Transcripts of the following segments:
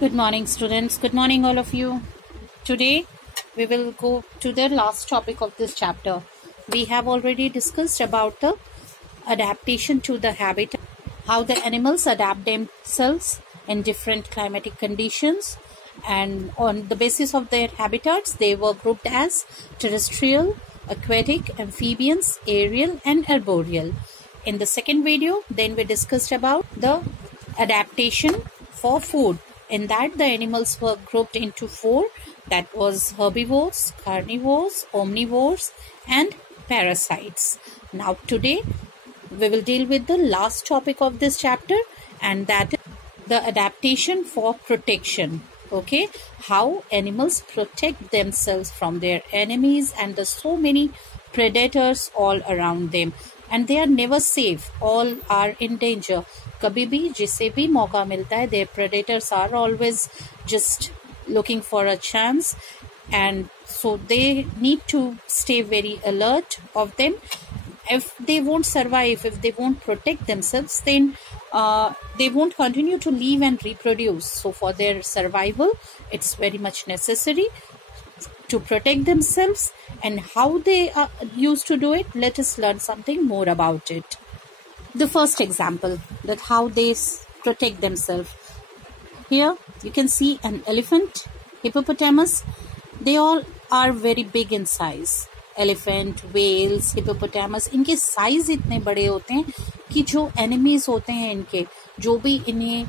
Good morning, students. Good morning, all of you. Today, we will go to the last topic of this chapter. We have already discussed about the adaptation to the habitat, how the animals adapt themselves in different climatic conditions, and on the basis of their habitats, they were grouped as terrestrial, aquatic, amphibians, aerial, and arboreal. In the second video, then we discussed about the adaptation for food. In that, the animals were grouped into four, that was herbivores, carnivores, omnivores, and parasites. Now today we will deal with the last topic of this chapter, and that is the adaptation for protection. Okay, how animals protect themselves from their enemies and the so many predators all around them, and they are never safe, all are in danger. कभी भी जिसे भी मौका मिलता है, their predators are always just looking for a chance, and so they need to stay very alert of them. If they won't survive, if they won't protect themselves, then they won't continue to live and reproduce. So for their survival, it's very much necessary to protect themselves. And how they used to do it, let us learn something more about it. The first example, that how they protect themselves. Here you can see an elephant, hippopotamus. They all are very big in size. Elephant, whales, hippopotamus, इनके size इतने बड़े होते हैं कि जो enemies होते हैं इनके, जो भी इन्हें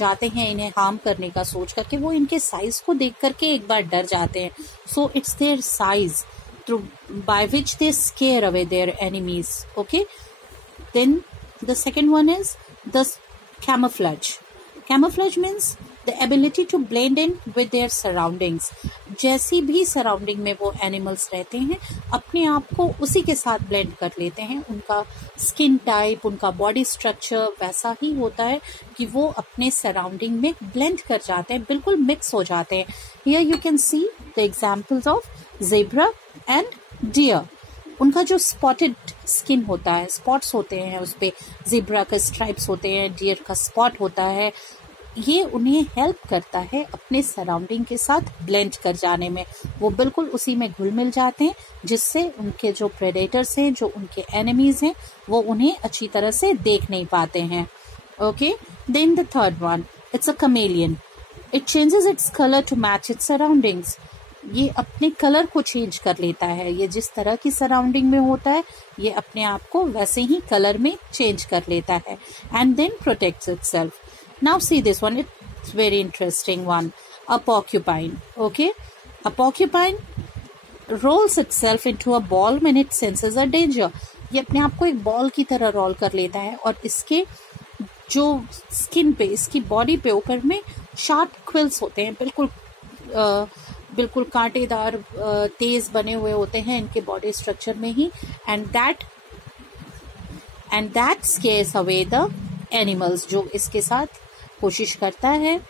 जाते हैं इन्हें हार्म करने का सोच करके, वो इनके साइज को देख करके एक बार डर जाते हैं. So it's their size through by which they scare away their enemies. Okay. Then the second one is the camouflage. Camouflage means the ability to blend in with their surroundings. जैसी भी surrounding में वो animals रहते हैं, अपने आप को उसी के साथ ब्लेंड कर लेते हैं. उनका स्किन टाइप, उनका बॉडी स्ट्रक्चर वैसा ही होता है कि वो अपने सराउंडिंग में ब्लेंड कर जाते हैं, बिल्कुल मिक्स हो जाते हैं. Here you can see the examples of zebra and deer. उनका जो स्पॉटेड स्किन होता है, स्पॉट्स होते हैं उस पे, ज़ेब्रा का स्ट्राइप्स होते हैं, डियर का स्पॉट होता है, ये उन्हें हेल्प करता है अपने सराउंडिंग के साथ ब्लेंड कर जाने में. वो बिल्कुल उसी में घुल मिल जाते हैं, जिससे उनके जो प्रेडेटर्स हैं, जो उनके एनिमीज हैं, वो उन्हें अच्छी तरह से देख नहीं पाते हैं. Okay, then the third one, it's a chameleon. It changes its colour to match its surroundings. ये अपने कलर को चेंज कर लेता है. ये जिस तरह की सराउंडिंग में होता है, ये अपने आप को वैसे ही कलर में चेंज कर लेता है, and then protects itself. Now see this one, it's very interesting one. A porcupine. Okay, a porcupine rolls itself into a ball when it senses a danger. ये अपने आप को एक बॉल की तरह रोल कर लेता है, और इसके जो स्किन पे, इसकी बॉडी पे ऊपर में शार्प क्विल्स होते हैं, बिल्कुल कांटेदार तेज बने हुए होते हैं इनके बॉडी स्ट्रक्चर में ही. And that scares away the animals. जो इसके साथ कोशिश करता है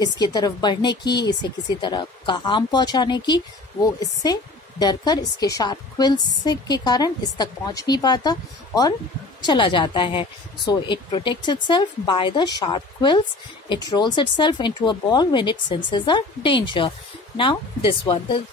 इसकी तरफ बढ़ने की, इसे किसी तरह का हार्म पहुंचाने की, वो इससे डरकर इसके शार्प क्विल्स के कारण इस तक पहुंच नहीं पाता और चला जाता है. So it protects itself by the sharp quills. It rolls itself into a ball when it senses a danger. Now this one,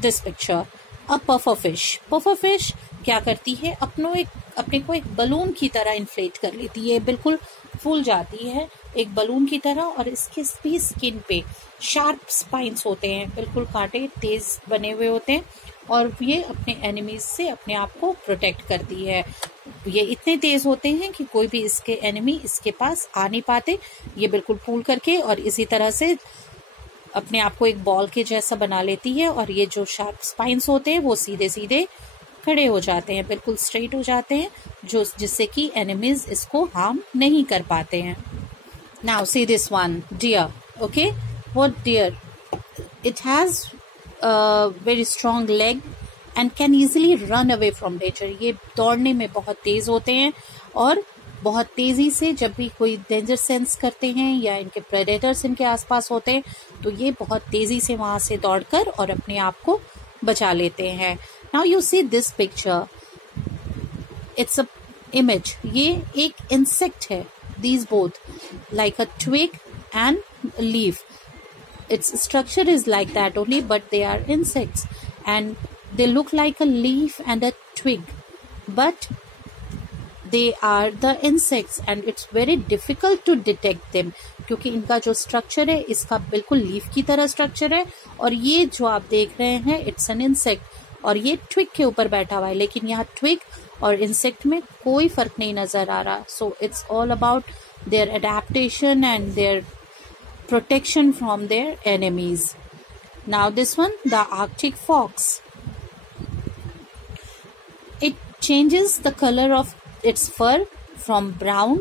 this picture, a puffer fish. Puffer fish क्या करती है, अपने को एक बलून की तरह इन्फ्लेट कर लेती है, बिल्कुल फूल जाती है एक बलून की तरह, और इसके भी स्किन पे शार्प स्पाइन्स होते हैं, बिल्कुल कांटे तेज बने हुए होते हैं, और ये अपने एनिमीज से अपने आप को प्रोटेक्ट करती है. ये इतने तेज होते हैं कि कोई भी इसके एनिमी इसके पास आ नहीं पाते. ये बिल्कुल फूल करके और इसी तरह से अपने आप को एक बॉल के जैसा बना लेती है, और ये जो शार्प स्पाइन्स होते हैं वो सीधे सीधे खड़े हो जाते हैं, बिल्कुल स्ट्रेट हो जाते हैं, जिससे कि एनिमीज इसको हार्म नहीं कर पाते हैं. Now see this one, deer. Okay, what deer? It has very strong leg and can easily run away from danger. ये दौड़ने में बहुत तेज होते हैं, और बहुत तेजी से जब भी कोई डेंजर सेंस करते हैं या इनके प्रेडेटर्स इनके आसपास होते हैं, तो ये बहुत तेजी से वहां से दौड़कर और अपने आप को बचा लेते हैं. Now you see this picture, it's a image. ये एक इंसेक्ट है. These both, like a twig and leaf. Its structure is like that only, but they are insects and they look like a leaf and a twig, but they are the insects and it's very difficult to detect them, क्योंकि इनका जो structure है इसका बिल्कुल leaf की तरह structure है, और ये जो आप देख रहे हैं इट्स एन इंसेक्ट और ये ट्विग के ऊपर बैठा हुआ है, लेकिन यहाँ ट्विग और इंसेक्ट में कोई फर्क नहीं नजर आ रहा. So it's all about their adaptation and their protection from their enemies. Now this one, the Arctic fox. It changes the color of its fur from brown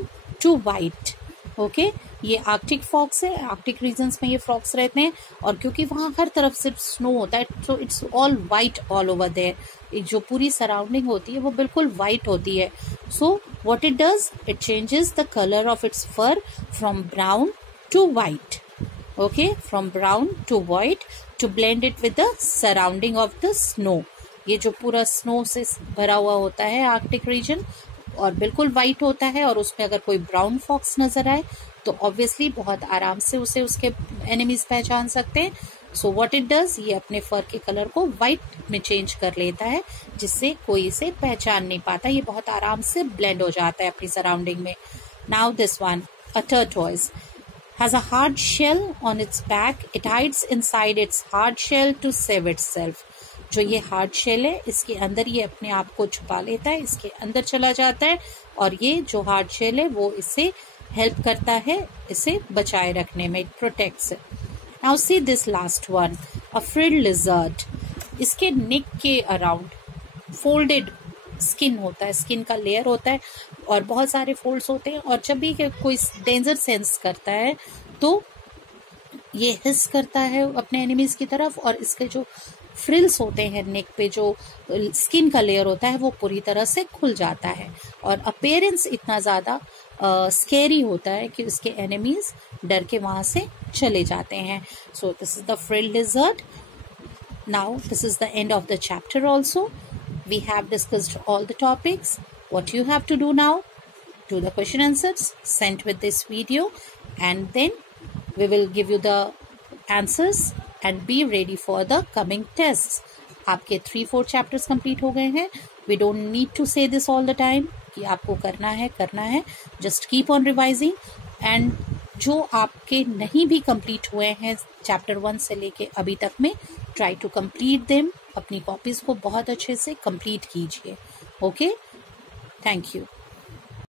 to white. Okay, ये Arctic fox है. Arctic regions में ये frocks रहते हैं और क्योंकि वहाँ हर तरफ सिर्फ स्नो होता है, so it's all white all over there. जो पूरी सराउंडिंग होती है वो बिल्कुल वाइट होती है. So what it does, it changes the colour of its for from brown to white. Okay, from brown to white to blend it with the surrounding of the snow. ये जो पूरा snow से भरा हुआ होता है आर्कटिक रीजन और बिल्कुल वाइट होता है, और उसमें अगर कोई ब्राउन फॉक्स नजर आए तो ऑब्वियसली बहुत आराम से उसे उसके एनिमीज पहचान सकते हैं. सो व्हाट इट डज, ये अपने फर के कलर को व्हाइट में चेंज कर लेता है जिससे कोई इसे पहचान नहीं पाता. ये बहुत आराम से ब्लेंड हो जाता है अपनी सराउंडिंग में. Now this one, a tortoise has a hard shell on its back. It hides inside its hard shell to save itself. जो ये हार्ड शेल है इसके अंदर ये अपने आप को छुपा लेता है, इसके अंदर चला जाता है, और ये जो हार्ड शेल है वो इससे हेल्प करता है इसे बचाए रखने में. It protects. Now see this last one, a frilled lizard. इसके नेक के अराउंड फोल्डेड स्किन होता है, स्किन का लेयर होता है और बहुत सारे फोल्ड्स होते हैं, और जब भी कोई डेंजर सेंस करता है तो ये हिस करता है अपने एनिमीज की तरफ, और इसके जो फ्रिल्स होते हैं नेक पे, जो स्किन का लेयर होता है वो पूरी तरह से खुल जाता है, और अपीयरेंस इतना ज्यादा स्केरी होता है कि उसके एनिमीज डर के वहां से चले जाते हैं. So this is the frilled lizard. Now this is the end of the chapter also. We have discussed all the topics. What you have to do now? Do the question answers sent with this video, and then we will give you the answers and be ready for the coming tests. आपके 3-4 chapters complete हो गए हैं. We don't need to say this all the time कि आपको करना है. Just keep on revising, and जो आपके नहीं भी कंप्लीट हुए हैं चैप्टर 1 से लेके अभी तक में, ट्राई टू कंप्लीट देम. अपनी कॉपीज को बहुत अच्छे से कंप्लीट कीजिए. Okay, thank you.